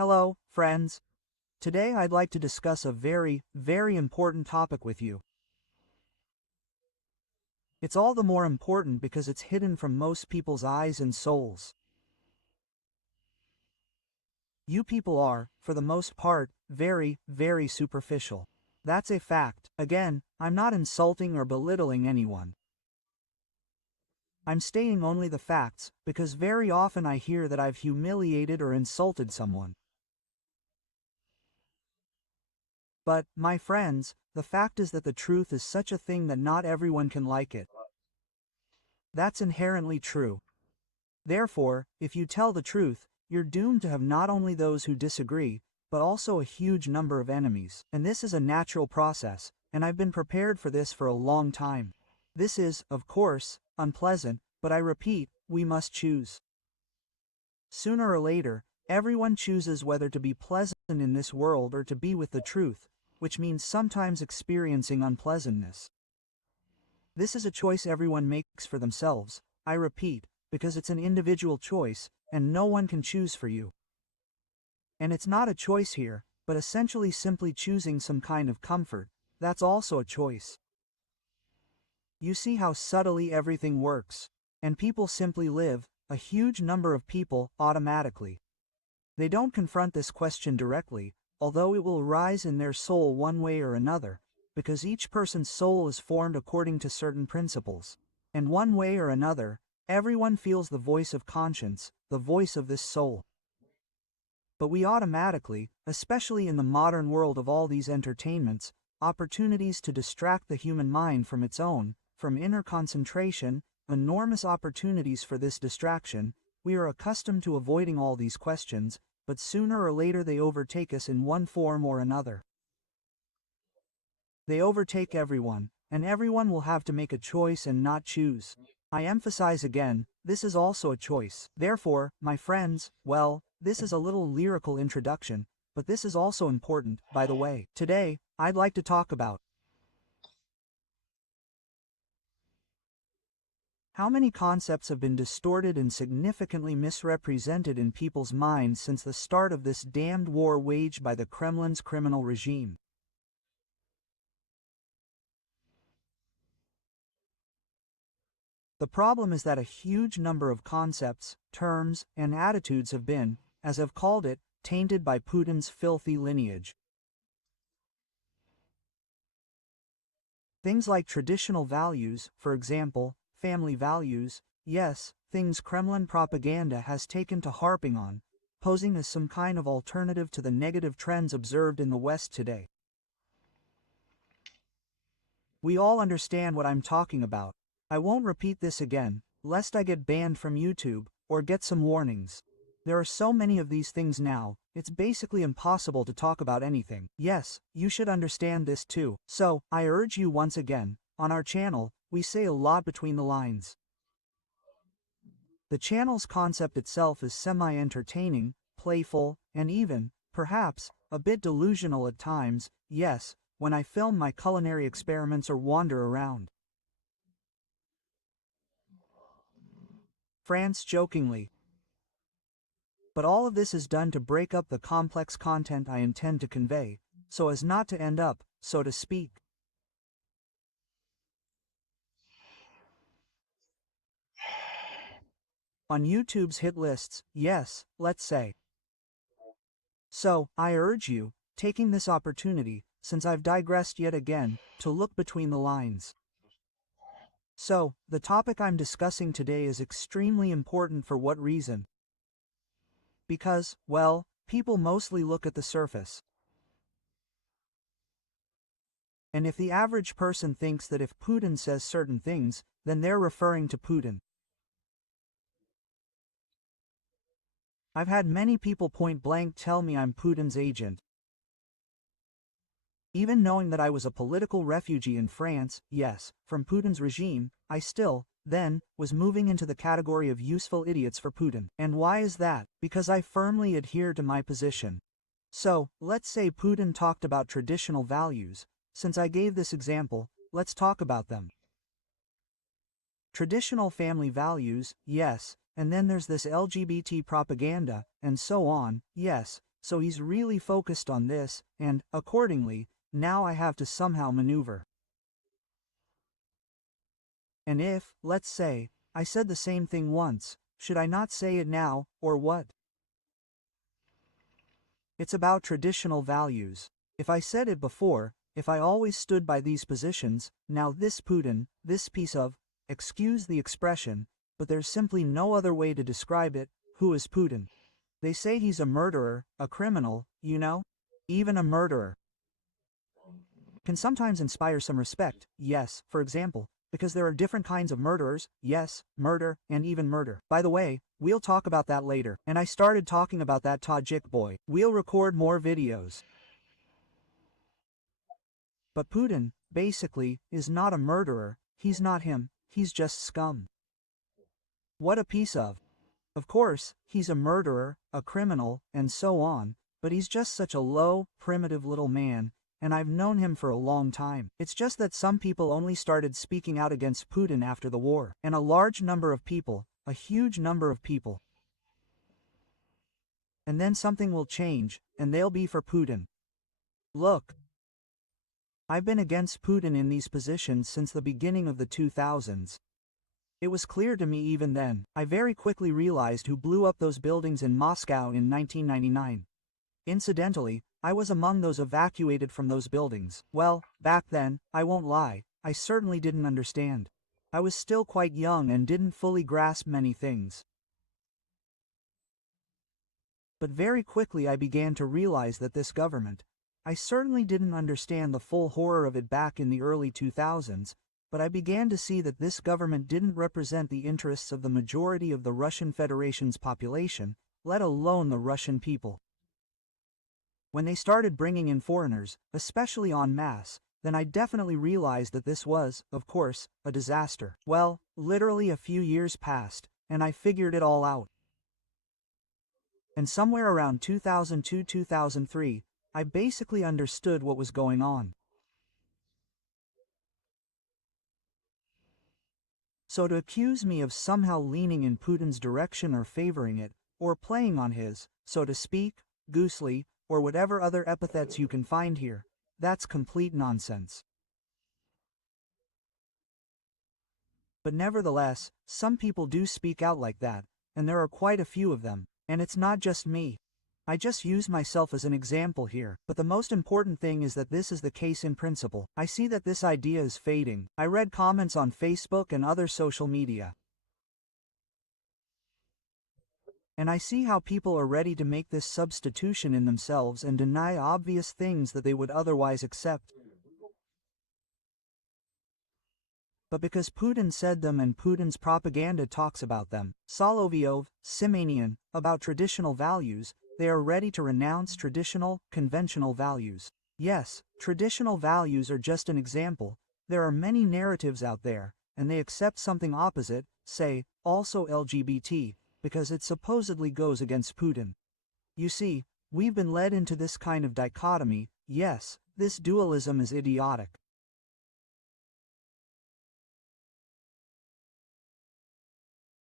Hello, friends. Today I'd like to discuss a very, very important topic with you. It's all the more important because it's hidden from most people's eyes and souls. You people are, for the most part, very, very superficial. That's a fact. Again, I'm not insulting or belittling anyone. I'm stating only the facts, because very often I hear that I've humiliated or insulted someone. But, my friends, the fact is that the truth is such a thing that not everyone can like it. That's inherently true. Therefore, if you tell the truth, you're doomed to have not only those who disagree, but also a huge number of enemies. And this is a natural process, and I've been prepared for this for a long time. This is, of course, unpleasant, but I repeat, we must choose. Sooner or later, everyone chooses whether to be pleasant in this world or to be with the truth, which means sometimes experiencing unpleasantness. This is a choice everyone makes for themselves, I repeat, because it's an individual choice, and no one can choose for you. And it's not a choice here, but essentially simply choosing some kind of comfort, that's also a choice. You see how subtly everything works, and people simply live, a huge number of people, automatically. They don't confront this question directly, although it will arise in their soul one way or another, because each person's soul is formed according to certain principles. And one way or another, everyone feels the voice of conscience, the voice of this soul. But we automatically, especially in the modern world of all these entertainments, opportunities to distract the human mind from its own, from inner concentration, enormous opportunities for this distraction, we are accustomed to avoiding all these questions, but sooner or later they overtake us in one form or another. They overtake everyone, and everyone will have to make a choice and not choose. I emphasize again, this is also a choice. Therefore, my friends, well, this is a little lyrical introduction, but this is also important, by the way. Today, I'd like to talk about how many concepts have been distorted and significantly misrepresented in people's minds since the start of this damned war waged by the Kremlin's criminal regime. The problem is that a huge number of concepts, terms, and attitudes have been, as I've called it, tainted by Putin's filthy lineage. Things like traditional values, for example, family values, yes, things Kremlin propaganda has taken to harping on, posing as some kind of alternative to the negative trends observed in the West today. We all understand what I'm talking about. I won't repeat this again, lest I get banned from YouTube, or get some warnings. There are so many of these things now, it's basically impossible to talk about anything. Yes, you should understand this too. So, I urge you once again, on our channel, we say a lot between the lines. The channel's concept itself is semi-entertaining, playful, and even, perhaps, a bit delusional at times, yes, when I film my culinary experiments or wander around France jokingly. But all of this is done to break up the complex content I intend to convey, so as not to end up, so to speak, on YouTube's hit lists, yes, let's say. So, I urge you, taking this opportunity, since I've digressed yet again, to look between the lines. So, the topic I'm discussing today is extremely important. For what reason? Because, well, people mostly look at the surface. And if the average person thinks that if Putin says certain things, then they're referring to Putin. I've had many people point blank tell me I'm Putin's agent. Even knowing that I was a political refugee in France, yes, from Putin's regime, I still, then, was moving into the category of useful idiots for Putin. And why is that? Because I firmly adhere to my position. So, let's say Putin talked about traditional values. Since I gave this example, let's talk about them. Traditional family values, yes, and then there's this LGBT propaganda, and so on, yes, so he's really focused on this, and, accordingly, now I have to somehow maneuver. And if, let's say, I said the same thing once, should I not say it now, or what? It's about traditional values. If I said it before, if I always stood by these positions, now this Putin, this piece of, excuse the expression, but there's simply no other way to describe it, who is Putin? They say he's a murderer, a criminal, you know? Even a murderer can sometimes inspire some respect, yes, for example, because there are different kinds of murderers, yes, murder, and even murder. By the way, we'll talk about that later, and I started talking about that Tajik boy. We'll record more videos. But Putin, basically, is not a murderer, he's not him, he's just scum. What a piece of. Of course, he's a murderer, a criminal, and so on, but he's just such a low, primitive little man, and I've known him for a long time. It's just that some people only started speaking out against Putin after the war, and a large number of people, a huge number of people. And then something will change, and they'll be for Putin. Look, I've been against Putin in these positions since the beginning of the 2000s. It was clear to me even then. I very quickly realized who blew up those buildings in Moscow in 1999. Incidentally, I was among those evacuated from those buildings. Well, back then, I won't lie, I certainly didn't understand. I was still quite young and didn't fully grasp many things. But very quickly I began to realize that this government, I certainly didn't understand the full horror of it back in the early 2000s, but I began to see that this government didn't represent the interests of the majority of the Russian Federation's population, let alone the Russian people. When they started bringing in foreigners, especially en masse, then I definitely realized that this was, of course, a disaster. Well, literally a few years passed, and I figured it all out. And somewhere around 2002-2003, I basically understood what was going on. So to accuse me of somehow leaning in Putin's direction or favoring it, or playing on his, so to speak, goosely, or whatever other epithets you can find here, that's complete nonsense. But nevertheless, some people do speak out like that, and there are quite a few of them, and it's not just me. I just use myself as an example here, but the most important thing is that this is the case in principle. I see that this idea is fading. I read comments on Facebook and other social media, and I see how people are ready to make this substitution in themselves and deny obvious things that they would otherwise accept. But because Putin said them and Putin's propaganda talks about them, Solovyov, Simanian, about traditional values, they are ready to renounce traditional, conventional values. Yes, traditional values are just an example. There are many narratives out there, and they accept something opposite, say, also LGBT, because it supposedly goes against Putin. You see, we've been led into this kind of dichotomy. Yes, this dualism is idiotic.